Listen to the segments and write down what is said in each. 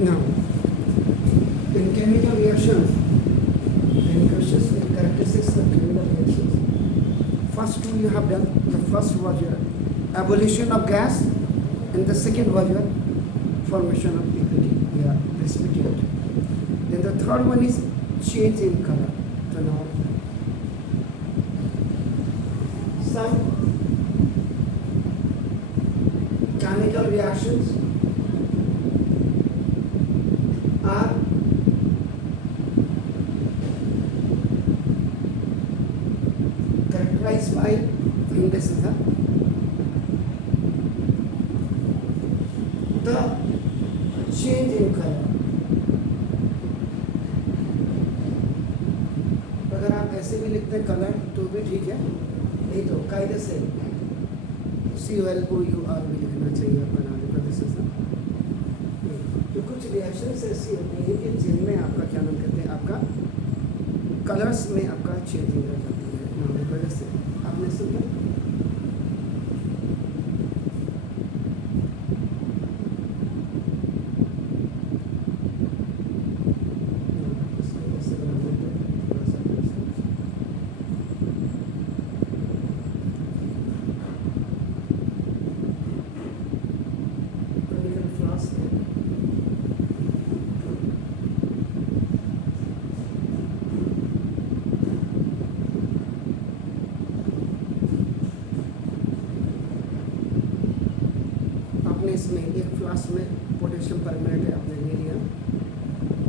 Now, in chemical reactions, in characteristics of chemical reactions, first two you have done. The first was your abolition of gas, and the second was your formation of PPT, yeah, precipitate. Then the third one is change in color. So now, some chemical reactions are characterized by, this is the change in color. अगर आप ऐसे भी लिखते हैं colour तो भी ठीक है, नहीं तो कायदे से COLOUR भी लिखना चाहिए अपना दिस इज। तो कुछ रिएक्शंस ऐसी होती हैं कि जिनमें आपका क्या नाम कहते हैं, आपका कलर्स में आपका चेंजिंग हो जाती है। नाम की वजह से आपने सुना इसमें एक फ्लास में पोटेशियम परमैंगनेट आपने ले लिया,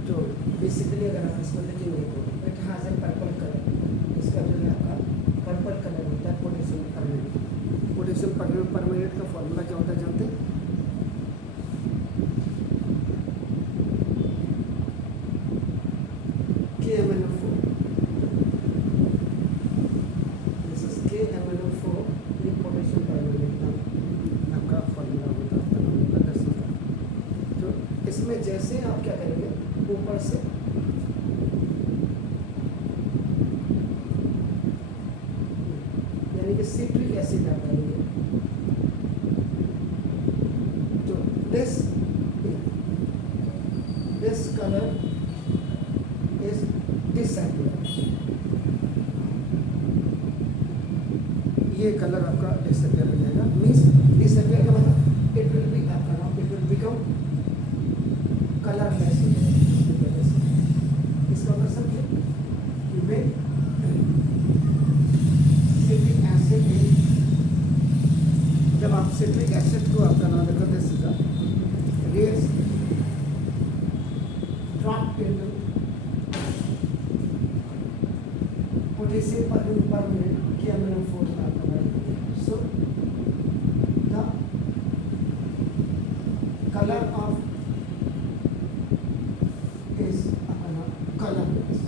तो बेसिकली अगर आप इसको देखेंगे तो it has a purple colour. इसका जो है आपका पर्पल कलर होता है पोटेशियम परमैंगनेट। पोटेशियम परमैंगनेट का फॉर्मूला क्या होता है जानते हैं? KMnO4। दिस इज KMnO4, ये पोटेशियम परमैंगनेट का आपका फॉर्मूला होता है। इसमें जैसे आप क्या करेंगे, ऊपर से यानी कि सिट्रिक एसिड आप डालेंगे, तो दिस कलर इज डिसअपियर। ये कलर आपका डिसअपियर हो जाएगा। मीन्स डिसअपियर का मतलब इट विल बी आपका नाम, इट विल बिकम कलरलेस। इसका मतलब समझे कि when सिट्रिक एसिड, जब आप सिट्रिक एसिड को आपका नाम देखो, this is reacts drop into potassium permanganate KMnO4 का colour. So the colour of colourless,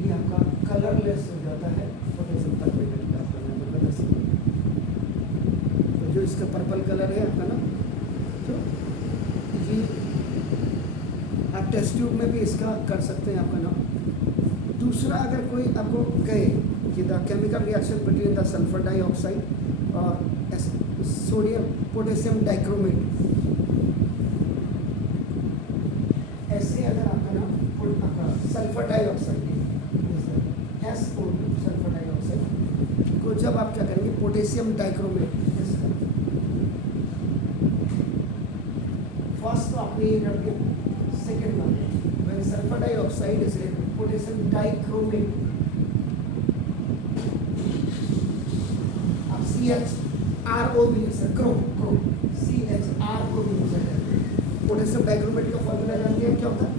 ये आपका कलरलेस हो जाता है पोटेशियम परमैंगनेट का आपका नाम। तो जो इसका पर्पल कलर है आपका ना, तो ये आप टेस्ट ट्यूब में भी इसका कर सकते हैं आपका नाम। दूसरा, अगर कोई आपको कहे कि the chemical reaction between the sulphur dioxide और सोडियम पोटेशियम डाइक्रोमेट, ऐसे अगर आपका नाम sulphur dioxide SO2 sulphur dioxide को जब आप क्या करेंगे, पोटेशियम डाइक्रोमेट, फर्स्ट तो आपने ये कर दिया। Second one, when sulphur dioxide is potassium dichromate, आप CHRO भी लिख सकते हो, CHRO भी लिख सकते हैं। पोटेशियम डाइक्रोमेट का फॉर्मूला जानते हैं क्या होता है?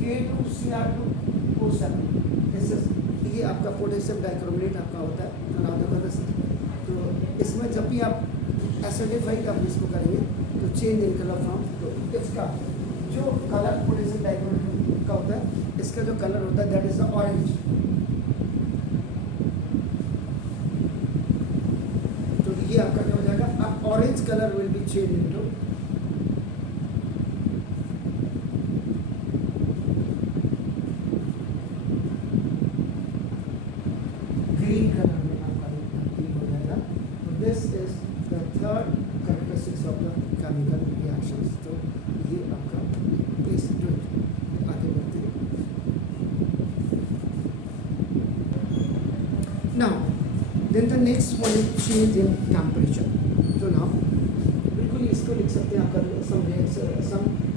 K2Cr2O7। ये आपका पोटेशियम डाइक्रोमेट आपका होता है। तो इसमें जब भी आप एसिडिफाइड आप इसको करेंगे तो चेंज इन कलर फ्रॉम, तो इसका जो कलर पोटेशियम डाइक्रोमेट का होता है, इसका जो कलर होता है दैट इज द ऑरेंज। तो ये आपका क्या हो जाएगा, अब orange colour will be change into green colour में आपका हो जाएगा। तो this is the third characteristics of chemical reactions. तो ये आपका इस जो आगे बढ़ते हैं। Now then the next one is change in temperature. तो नाउ बिल्कुल इसको लिख सकते हैं आपका some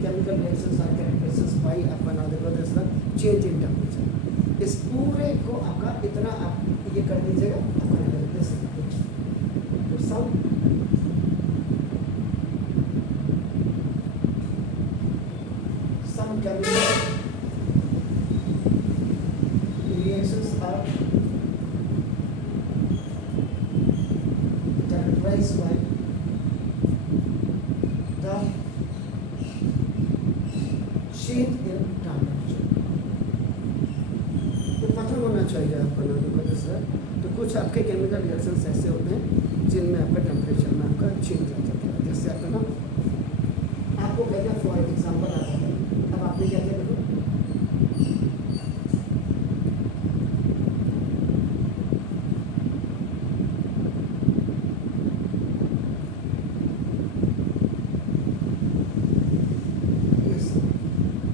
chemical reactions are characterised by आपका नाउ देखो दिस चेंज इन टेम्परेचर। इस पूरे को आपका इतना आप ये कर दीजिएगा आपका दिस तो सम chemical reactions are characterized by the change in temperature। तो पता होना चाहिए आपको ना सर। तो कुछ आपके केमिकल रिएक्शंस ऐसे होते हैं जिनमें आपका टेम्परेचर में आपका चेंज आ जाता है। जैसे आपका ना आपको क्या क्या फॉर एग्जाम्पल आता है। अब आपने क्या क्या देखो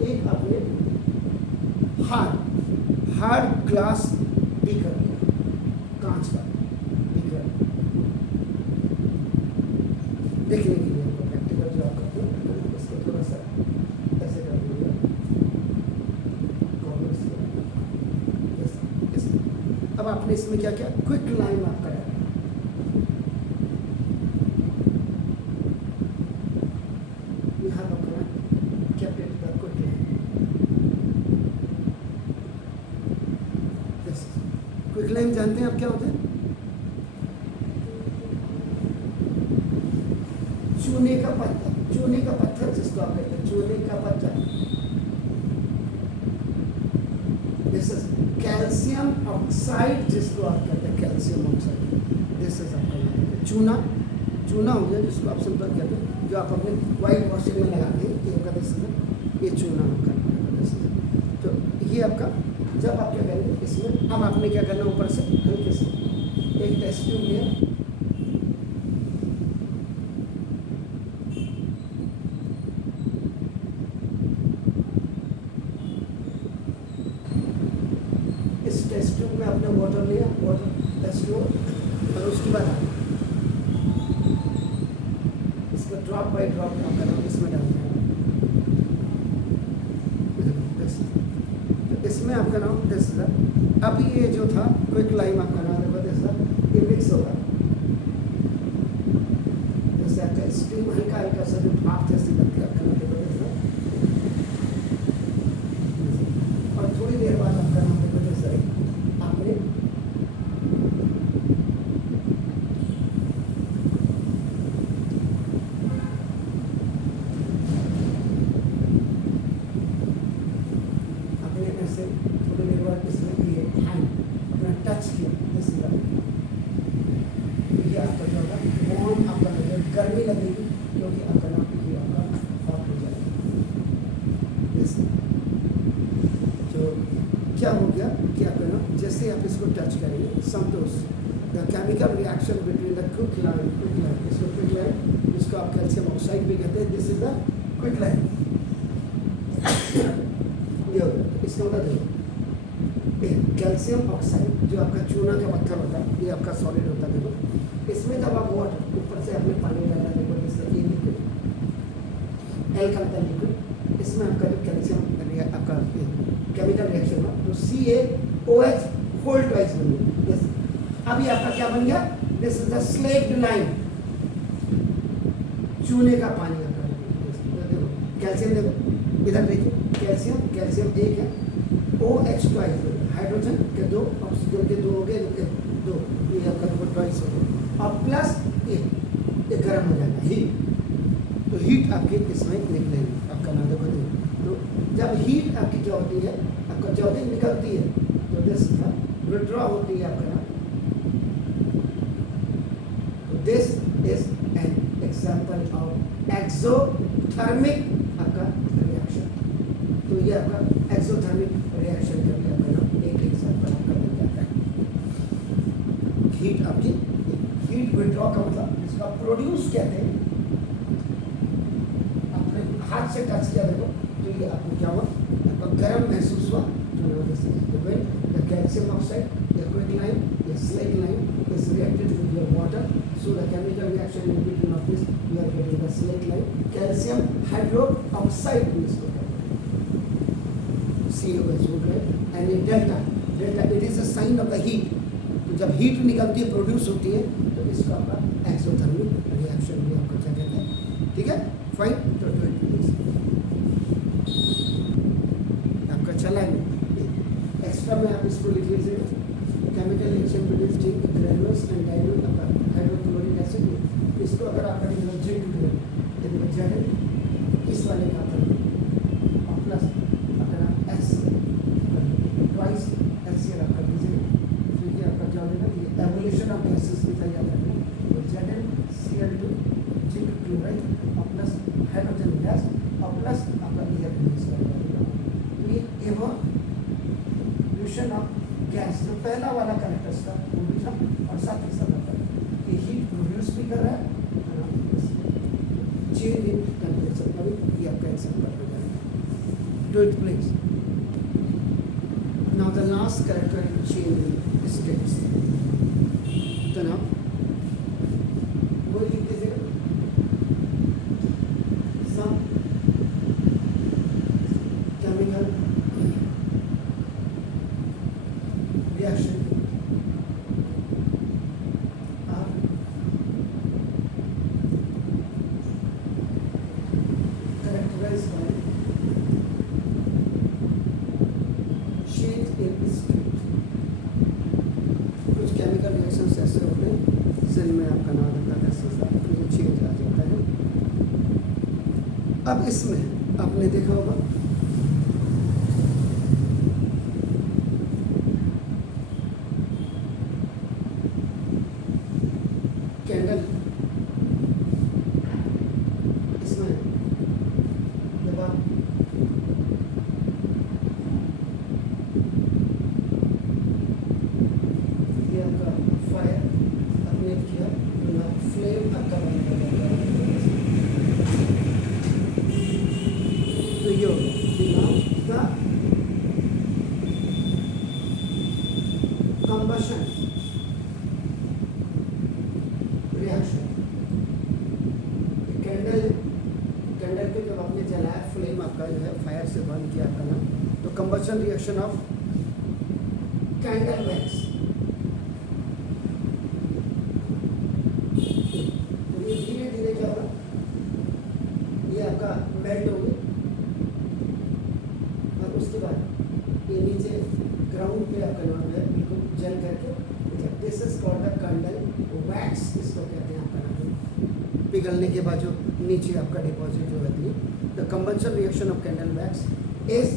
एक आपने हार्ड ग्लास बीकर, कांच का बीकर देखने के लिए आपको प्रैक्टिकल जो आप करते हो इसको थोड़ा सा ऐसे कर दीजिए। अब आपने इसमें क्या क्या क्विक लाइन आपका डाला। यहाँ आपका क्या क्विक लाइन, क्विक लाइन जानते हैं आप क्या होता है? चूने का पत्थर, चूने का पत्थर जिसको आप कहते हैं चूने का पत्थर। दिस इज कैल्शियम ऑक्साइड जिसको आप कहते हैं कैल्शियम ऑक्साइड। दिस इज आपका चूना, चूना हो गया जिसको आप सिंपल कहते हैं जो आप अपने वाइट वॉशिंग में लगाते हैं। ये आपका दिस है, ये चूना आपका दिस है। तो ये आपका जब आप क्या करेंगे इसमें, अब आपने क्या करना ऊपर से हल्के से एक टेस्ट ट्यूब लिया, इस टेस्ट ट्यूब में आपने वाटर लिया, वाटर टेस्ट ट्यूब, और उसके बाद इसको ड्रॉप बाय ड्रॉप आपका नाम इसमें डालना है। इसमें आपका नाम दिस है। अब ये जो था क्विक लाइम आपका नाम देखो दिस है, ये मिक्स होगा। जैसे आपका स्टीम हल्का हल्का सा जो भाप जैसी लगती है आपका नाम देखो दिस है। और थोड़ी देर बाद आपका नाम देखो दिस है, आपने थोड़ी देर बाद इसमें ये हैंड अपना टच किया जैसे ये आपका जो होगा बॉन्ड आपका लगेगा, गर्मी लगेगी क्योंकि आपका नाम ये आपका हॉट हो जाएगा। जैसे तो क्या हो गया कि आपका नाम जैसे आप इसको टच करेंगे समटोस the chemical reaction between the quicklime इसको क्विक लाइन जिसको आप कैल्शियम ऑक्साइड भी कहते हैं। This is the quicklime. इसका मतलब देखो कैल्शियम ऑक्साइड जो आपका चूना का पत्थर होता है, ये आपका सॉलिड होता है। देखो इसमें जब आप वाटर ऊपर से आपने पानी डाला, देखो जैसे ये लिक्विड एल्कलाइन लिक्विड, इसमें आपका जो कैल्शियम आपका केमिकल रिएक्शन हुआ तो CaOH होल ट्वाइस बन गया। अभी आपका क्या बन गया? This is the slaked line, चूने का पानी आपका। देखो कैल्शियम, देखो इधर देखिए कैल्शियम, कैल्शियम एक है, OH ट्वाइस हाइड्रोजन के दो, ऑक्सीजन के दो हो गए, दो ये आपका देखो ट्वाइस हो गया, और प्लस ये गर्म हो जाएगा हीट। तो हीट आपकी इसमें निकलेगी आपका नाम देखो। तो जब हीट आपकी क्या होती है, आपका जब निकलती है तो दिस विड्रॉ होती है आपका नाम। तो this is an example of exothermic आपका रिएक्शन। तो ये आपका एक्सोथर्मिक रिएक्शन का भी आपका नाम एक एग्जाम्पल आपका मिल जाता है। हीट आपकी हीट विड्रॉ का मतलब इसका प्रोड्यूस कहते हैं, से टच किया देखो तो ये आपको क्या हुआ, आपका गर्म महसूस हुआ। तो when the calcium oxide, the quicklime, the slag lime is reacted with your water, so the chemical reaction in between of this you are getting the slag lime, calcium hydroxide भी इसको कहते हैं, COH, right? And ये delta it is a sign of the heat। तो जब heat निकलती है produce होती है तो इसको आपका एक्सोथर्मिक रिएक्शन भी आपको क्या कहते हैं, ठीक है फाइन। तो आपका चला है एक्स्ट्रा में आप इसको लिख लीजिए, chemical reaction produce zinc granules and dilute आपका हाइड्रोक्लोरिक एसिड। इसको अगर आपका जिंक ग्रेन्यूल इस वाले का आता है प्लस अपना एस ट्वाइस एस ये रख कर दीजिए, क्योंकि आपका क्या होगा ये एवोल्यूशन ऑफ गैसेस की तैयार है। तो ZnCl2 जिंक क्लोराइड और प्लस हाइड्रोजन गैस और प्लस आपका एयर रिलीज करेगा। तो ये एवोल्यूशन ऑफ गैस जो पहला वाला कैरेक्टर्स था वो भी था, और साथ ही साथ ये हीट प्रोड्यूस भी कर रहा है, चेंज इन टेम्परेचर का भी ये आपका एग्जाम्पल हो जाएगा। Do it please. Now the last character change in states, तो ना वो लिख दीजिएगा some chemical reaction are characterized by change in state। कुछ केमिकल रिएक्शंस ऐसे होते हैं जिनमें आपका नाम रहता है चेंज आ जाता है। अब इसमें आपने देखा होगा कैंडल, इसमें जब आप ये आपका फायर आपने किया तो फ्लेम आपका बन जाता है। तो ये हो गया कंबशन रिएक्शन। कैंडल को जब आपने जलाया, फ्लेम आपका जो है फायर से बर्न किया आपका नाम, तो combustion reaction of candle wax. तो ये धीरे धीरे क्या होगा, ये आपका मेल्ट हो गया और उसके बाद ये नीचे ग्राउंड पे आपका नाम है बिल्कुल जल करके, this is called the candle wax, इसको कहते हैं आपका नाम। पिघलने के बाद जो नीचे आपका डिपॉजिट जो रहती है, the combustion reaction of candle wax is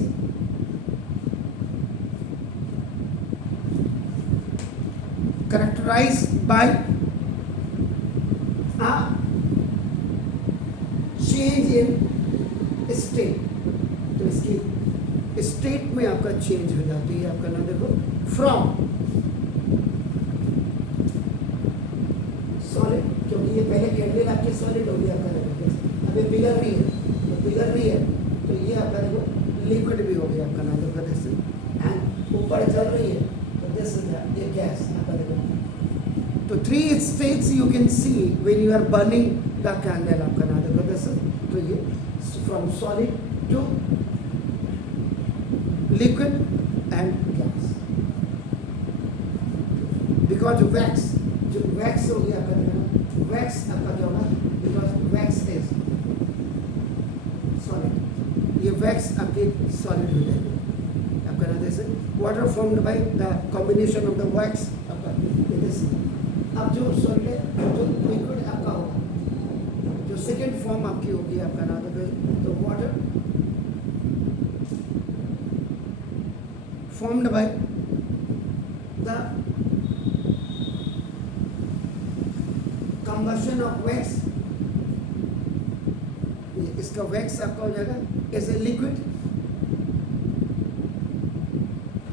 characterized by a change in state। तो इसकी स्टेट में आपका चेंज हो जाती है। आपका नाम देखो फ्रॉम सॉलिड, क्योंकि ये पहले कैंडल आपकी सॉलिड हो गई आपका देखो, अभी पिघल रही है तो पिघल रही है तो ये आपका देखो लिक्विड भी हो गया आपका नाम देखो जैसे, एंड ऊपर चल रही है तो दिस इज ये गैस आपका देखो। तो 3 states you can see when you are burning the candle आपका नाम देखो जैसे। तो ये from solid to liquid and gas, because wax जो wax हो गया आपका देखो, wax आपका क्या होगा, because wax is solid, ये wax आपके solid हो जाएगी आपका नाम जैसे। water formed by the combination of the wax आपका this। अब जो सॉलिड है जो लिक्विड आपका होगा, जो सेकेंड फॉर्म आपकी होगी आपका नाम देखो, तो water formed by the combustion of wax। इसका wax आपका हो जाएगा as a liquid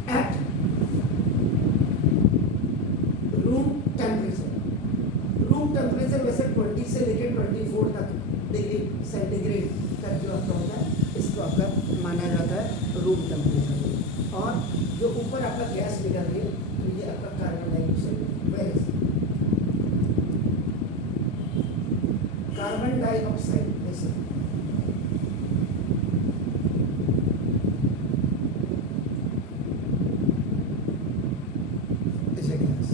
at room temperature. Room temperature वैसे 20 से लेकर 24 तक डिग्री सेंटीग्रेड का जो आपका होता है, इसको आपका माना जाता है रूम टेम्परेचर। और जो ऊपर आपका गैस निकल रही है तो ये आपका कार्बन डाइऑक्साइड, कार्बन डाइऑक्साइड ऐसे गैस,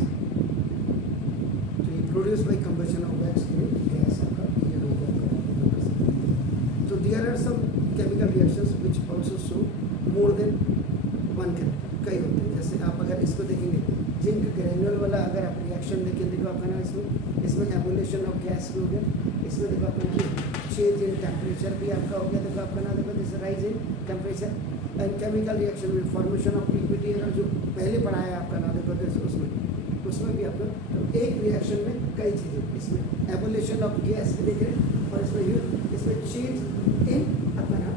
तो ये produce by combustion of wax gas आपका ये रोग है। तो there are some chemical reactions which also show more than one character, कई होते हैं। जैसे आप अगर इसको देखेंगे जिंक ग्रेन्यूल वाला अगर आप रिएक्शन देखें, देखो आपका ना इसमें एबोलिशन ऑफ गैस भी हो गया, इसमें देखो आपका चेंज इन टेम्परेचर भी आपका हो गया, देखो आपका ना देखो this rise in temperature and chemical reaction में फॉर्मेशन ऑफ पीपीटी जो पहले पढ़ा है आपका ना देखो उसमें भी आपका तो एक रिएक्शन में कई चीज़ें, इसमें एबोलिशन ऑफ गैस भी देख रहे हैं और इसमें चेंज इन अपना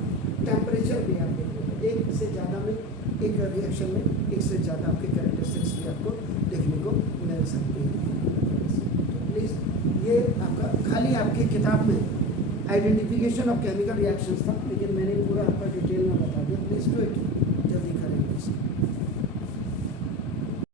टेम्परेचर भी आप देख रहे हैं। एक से ज़्यादा में एक रिएक्शन में एक से ज़्यादा आपके कैरेक्टरिस्टिक्स भी आपको देखने को मिल सकती है। तो प्लीज़ ये आपका खाली आपकी किताब में आइडेंटिफिकेशन ऑफ केमिकल रिएक्शंस था, लेकिन मैंने पूरा आपका डिटेल में बता दिया। प्लीज़ डू इट, जल्दी करेंगे इसको।